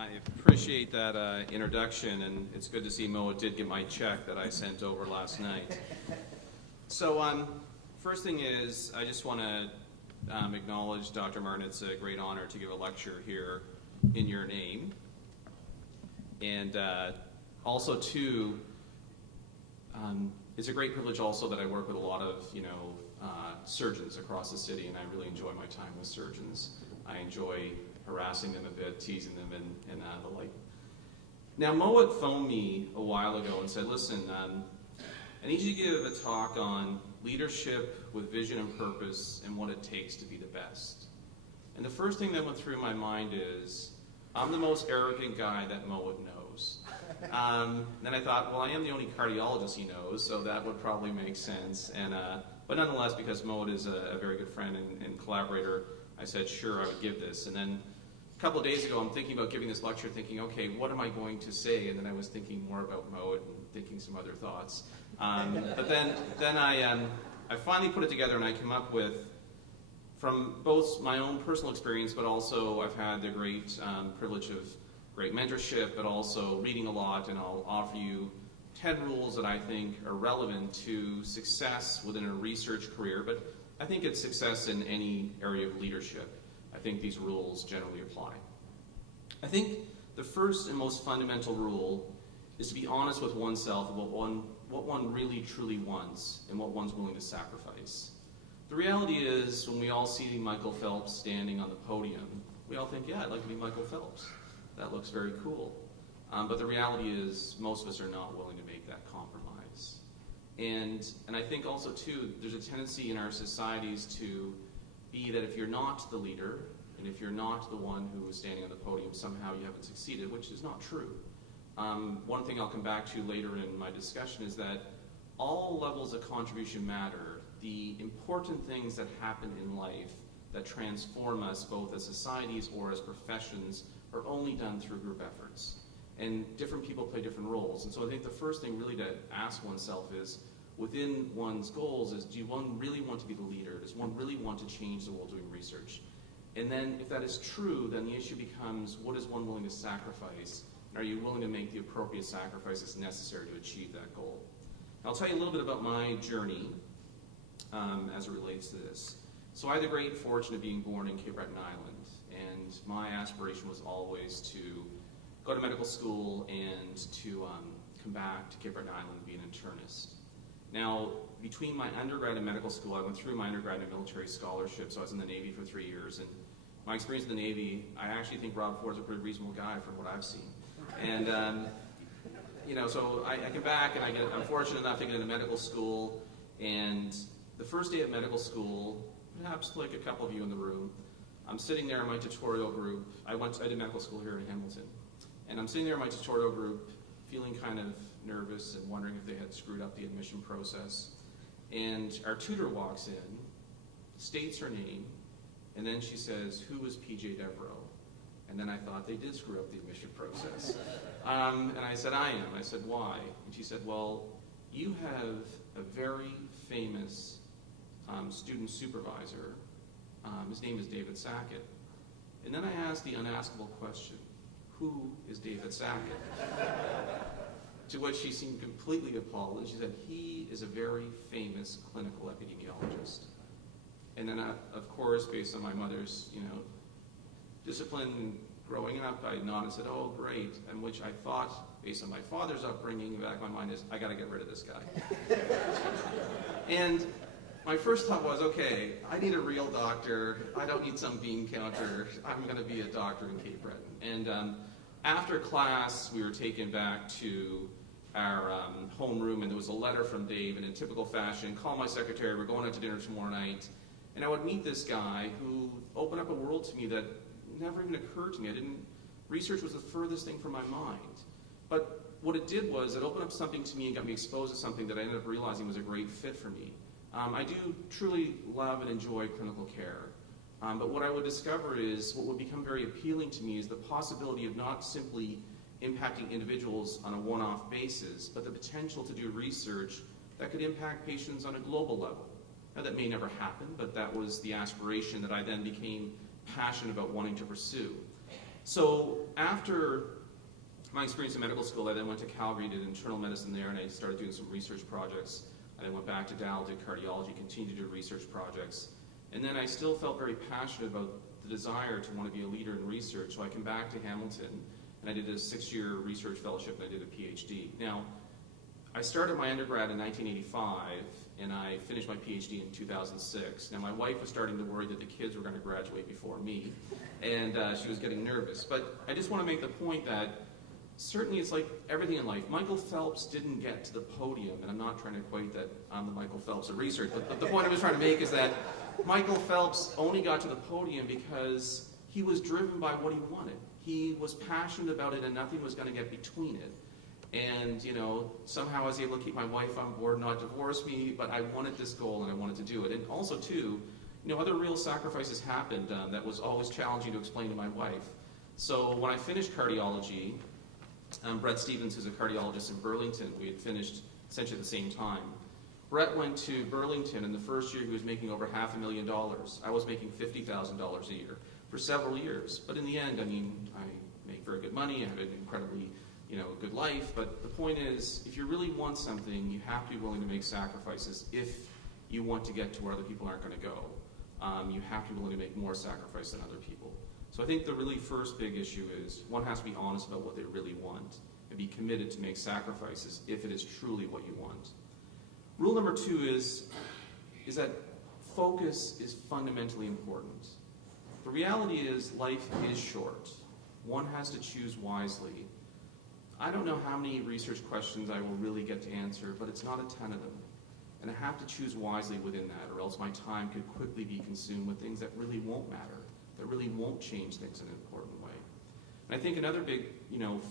I appreciate that introduction, and it's good to see Moa did get my check that I sent over last night. So, first thing is, I just want to acknowledge Dr. Martin. It's a great honor to give a lecture here in your name. And also, too, it's a great privilege also that I work with a lot of, surgeons across the city, and I really enjoy my time with surgeons. I enjoy harassing them a bit, teasing them, and the like. Now, Moa phoned me a while ago and said, listen, I need you to give a talk on leadership with vision and purpose and what it takes to be the best. And the first thing that went through my mind is, I'm the most arrogant guy that Moa knows. Then I thought, well, I am the only cardiologist he knows, so that would probably make sense. But nonetheless, because Moa is a very good friend and collaborator, I said, sure, I would give this. And then a couple of days ago, I'm thinking about giving this lecture, thinking, okay, what am I going to say? And then I was thinking more about Moa and thinking some other thoughts. But then I finally put it together, and I came up with, from both my own personal experience, but also I've had the great privilege of great mentorship, but also reading a lot, and I'll offer you 10 rules that I think are relevant to success within a research career, but I think it's success in any area of leadership. I think these rules generally apply. I think the first and most fundamental rule is to be honest with oneself about what one really truly wants and what one's willing to sacrifice. The reality is, when we all see Michael Phelps standing on the podium, we all think, yeah, I'd like to be Michael Phelps. That looks very cool. But the reality is, most of us are not willing to make that compromise. And I think also, too, there's a tendency in our societies to be that if you're not the leader, and if you're not the one who is standing on the podium, somehow you haven't succeeded, which is not true. One thing I'll come back to later in my discussion is that all levels of contribution matter. The important things that happen in life that transform us both as societies or as professions are only done through group efforts. And different people play different roles. And so I think the first thing really to ask oneself is, within one's goals, is do one really want to be the leader? Does one really want to change the world doing research? And then if that is true, then the issue becomes, what is one willing to sacrifice? And are you willing to make the appropriate sacrifices necessary to achieve that goal? I'll tell you a little bit about my journey as it relates to this. So I had the great fortune of being born in Cape Breton Island, and my aspiration was always to go to medical school and to come back to Cape Breton Island and be an internist. Now, between my undergrad and medical school, I went through my undergrad and military scholarship, so I was in the Navy for 3 years. And my experience in the Navy, I actually think Rob Ford's a pretty reasonable guy from what I've seen. And, so I come back, and I'm fortunate enough to get into medical school. And the first day of medical school, perhaps like a couple of you in the room, I'm sitting there in my tutorial group. I did medical school here in Hamilton. And I'm sitting there in my tutorial group, feeling kind of nervous and wondering if they had screwed up the admission process. And our tutor walks in, states her name, and then she says, "Who is PJ Devereaux?" And then I thought they did screw up the admission process. And I said, "I am." I said, "Why?" And she said, "Well, you have a very famous student supervisor. His name is David Sackett." And then I asked the unaskable question, "Who is David Sackett?" To which she seemed completely appalled, and she said, "He is a very famous clinical epidemiologist." And then, of course, based on my mother's, discipline growing up, I nodded and said, "Oh, great." And which I thought, based on my father's upbringing, in the back of my mind is, I got to get rid of this guy. And my first thought was, okay, I need a real doctor. I don't need some bean counter. I'm going to be a doctor in Cape Breton. And after class, we were taken back to our homeroom, and there was a letter from Dave, and in typical fashion, call my secretary, we're going out to dinner tomorrow night. And I would meet this guy who opened up a world to me that never even occurred to me. Research was the furthest thing from my mind. But what it did was it opened up something to me and got me exposed to something that I ended up realizing was a great fit for me. I do truly love and enjoy clinical care. But what I would discover is, what would become very appealing to me is the possibility of not simply impacting individuals on a one-off basis, but the potential to do research that could impact patients on a global level. Now, that may never happen, but that was the aspiration that I then became passionate about wanting to pursue. So after my experience in medical school, I then went to Calgary, did internal medicine there, and I started doing some research projects. I then went back to Dal, did cardiology, continued to do research projects. And then I still felt very passionate about the desire to want to be a leader in research, so I came back to Hamilton, and I did a 6-year research fellowship, and I did a PhD. Now, I started my undergrad in 1985, and I finished my PhD in 2006. Now, my wife was starting to worry that the kids were going to graduate before me, and she was getting nervous. But I just want to make the point that certainly it's like everything in life. Michael Phelps didn't get to the podium, and I'm not trying to equate that I'm the Michael Phelps of research, but the point I was trying to make is that Michael Phelps only got to the podium because he was driven by what he wanted. He was passionate about it, and nothing was going to get between it. And, you know, somehow I was able to keep my wife on board, not divorce me, but I wanted this goal and I wanted to do it. And also, too, you know, other real sacrifices happened that was always challenging to explain to my wife. So when I finished cardiology, Brett Stevens, who's a cardiologist in Burlington, we had finished essentially at the same time. Brett went to Burlington, and the first year he was making over $500,000. I was making $50,000 a year for several years. But in the end, I mean, I make very good money, I have an incredibly good life, but the point is, if you really want something, you have to be willing to make sacrifices if you want to get to where other people aren't going to go. You have to be willing to make more sacrifice than other people. So I think the really first big issue is one has to be honest about what they really want and be committed to make sacrifices if it is truly what you want. Rule number 2 is that focus is fundamentally important. The reality is life is short. One has to choose wisely. I don't know how many research questions I will really get to answer, but it's not a ton of them. And I have to choose wisely within that, or else my time could quickly be consumed with things that really won't matter, that really won't change things in an important way. And I think another big,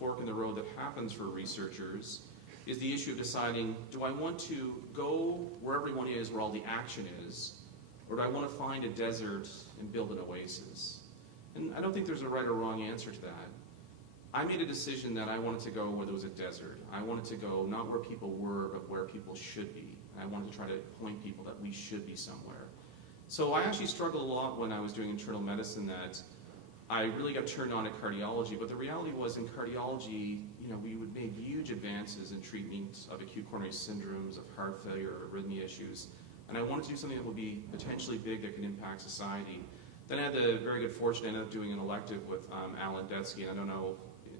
fork in the road that happens for researchers is the issue of deciding, do I want to go where everyone is, where all the action is, or do I want to find a desert and build an oasis? And I don't think there's a right or wrong answer to that. I made a decision that I wanted to go where there was a desert. I wanted to go not where people were, but where people should be. And I wanted to try to point people that we should be somewhere. So I actually struggled a lot when I was doing internal medicine that I really got turned on at cardiology. But the reality was in cardiology, we would make huge advances in treatment of acute coronary syndromes, of heart failure, arrhythmia issues. And I wanted to do something that would be potentially big that could impact society. Then I had the very good fortune to end up doing an elective with Alan Detsky, and I don't know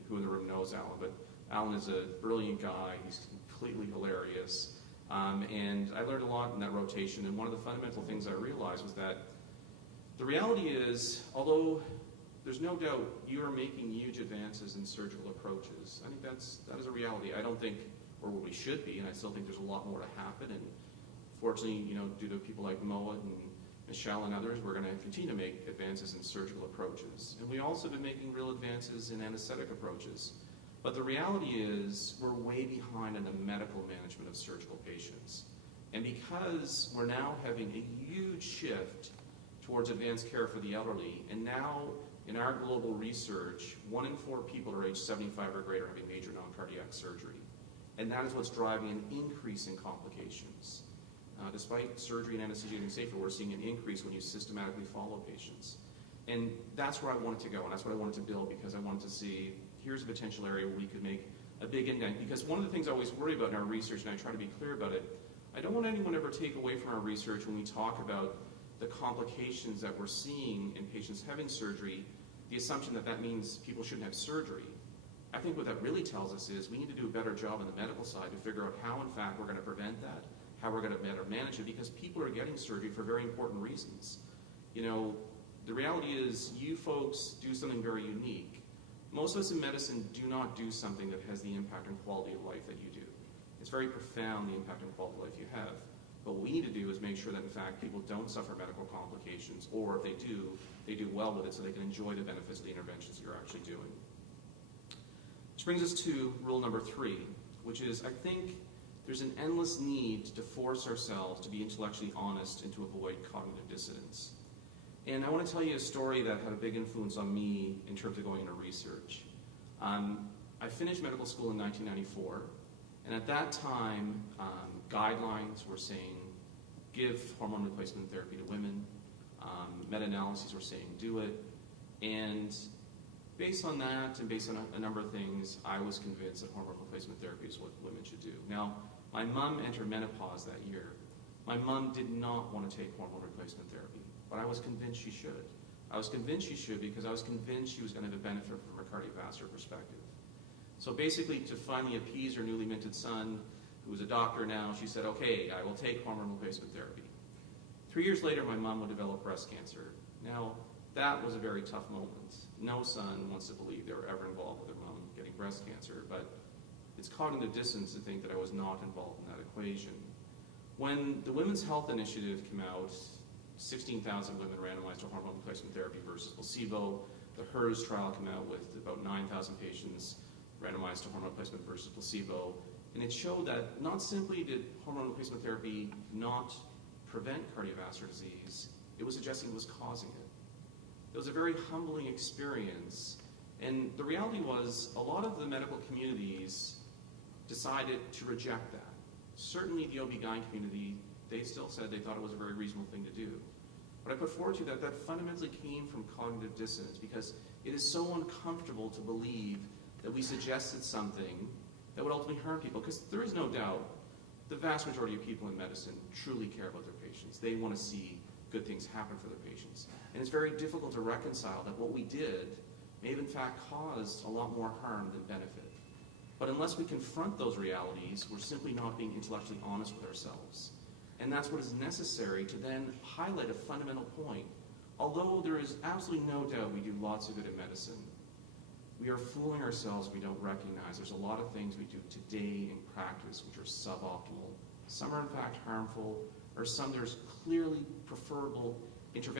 who in the room knows Alan, but Alan is a brilliant guy. He's completely hilarious. And I learned a lot in that rotation, and one of the fundamental things I realized was that the reality is, although there's no doubt you are making huge advances in surgical approaches, I think that is a reality. I don't think we're where we should be, and I still think there's a lot more to happen, and fortunately, due to people like Moa and Michelle and others, we're going to continue to make advances in surgical approaches. And we also have been making real advances in anesthetic approaches. But the reality is we're way behind in the medical management of surgical patients. And because we're now having a huge shift towards advanced care for the elderly, and now in our global research, 1 in 4 people are age 75 or greater having major non-cardiac surgery. And that is what's driving an increase in complications. Despite surgery and anesthesia getting safer, we're seeing an increase when you systematically follow patients. And that's where I wanted to go, and that's what I wanted to build, because I wanted to see, here's a potential area where we could make a big indent. Because one of the things I always worry about in our research, and I try to be clear about it, I don't want anyone to ever take away from our research when we talk about the complications that we're seeing in patients having surgery, the assumption that that means people shouldn't have surgery. I think what that really tells us is we need to do a better job on the medical side to figure out how, in fact, we're going to prevent that, how we're going to better manage it, because people are getting surgery for very important reasons. The reality is you folks do something very unique. Most of us in medicine do not do something that has the impact on quality of life that you do. It's very profound, the impact on quality of life you have. But what we need to do is make sure that, in fact, people don't suffer medical complications, or if they do well with it so they can enjoy the benefits of the interventions you're actually doing. Which brings us to rule number 3, which is, I think, there's an endless need to force ourselves to be intellectually honest and to avoid cognitive dissonance. And I want to tell you a story that had a big influence on me in terms of going into research. I finished medical school in 1994, and at that time, guidelines were saying, give hormone replacement therapy to women. Meta-analyses were saying, do it. And based on that and based on a number of things, I was convinced that hormone replacement therapy is what women should do. Now, my mom entered menopause that year. My mom did not want to take hormone replacement therapy, but I was convinced she should. I was convinced she should because I was convinced she was going to have a benefit from a cardiovascular perspective. So basically, to finally appease her newly minted son, who was a doctor now, she said, okay, I will take hormone replacement therapy. 3 years later, my mom would develop breast cancer. Now, that was a very tough moment. No son wants to believe they were ever involved with their mom getting breast cancer, but it's cognitive dissonance to think that I was not involved in that equation. When the Women's Health Initiative came out, 16,000 women randomized to hormone replacement therapy versus placebo. The HERS trial came out with about 9,000 patients randomized to hormone replacement versus placebo. And it showed that not simply did hormone replacement therapy not prevent cardiovascular disease, it was suggesting it was causing it. It was a very humbling experience. And the reality was, a lot of the medical communities decided to reject that. Certainly the OB-GYN community, they still said they thought it was a very reasonable thing to do. But I put forward to you that fundamentally came from cognitive dissonance, because it is so uncomfortable to believe that we suggested something that would ultimately harm people. Because there is no doubt the vast majority of people in medicine truly care about their patients. They want to see good things happen for their patients. And it's very difficult to reconcile that what we did may have in fact caused a lot more harm than benefit. But unless we confront those realities, we're simply not being intellectually honest with ourselves. And that's what is necessary to then highlight a fundamental point. Although there is absolutely no doubt we do lots of good in medicine, we are fooling ourselves if we don't recognize there's a lot of things we do today in practice which are suboptimal. Some are in fact harmful, or some there's clearly preferable interventions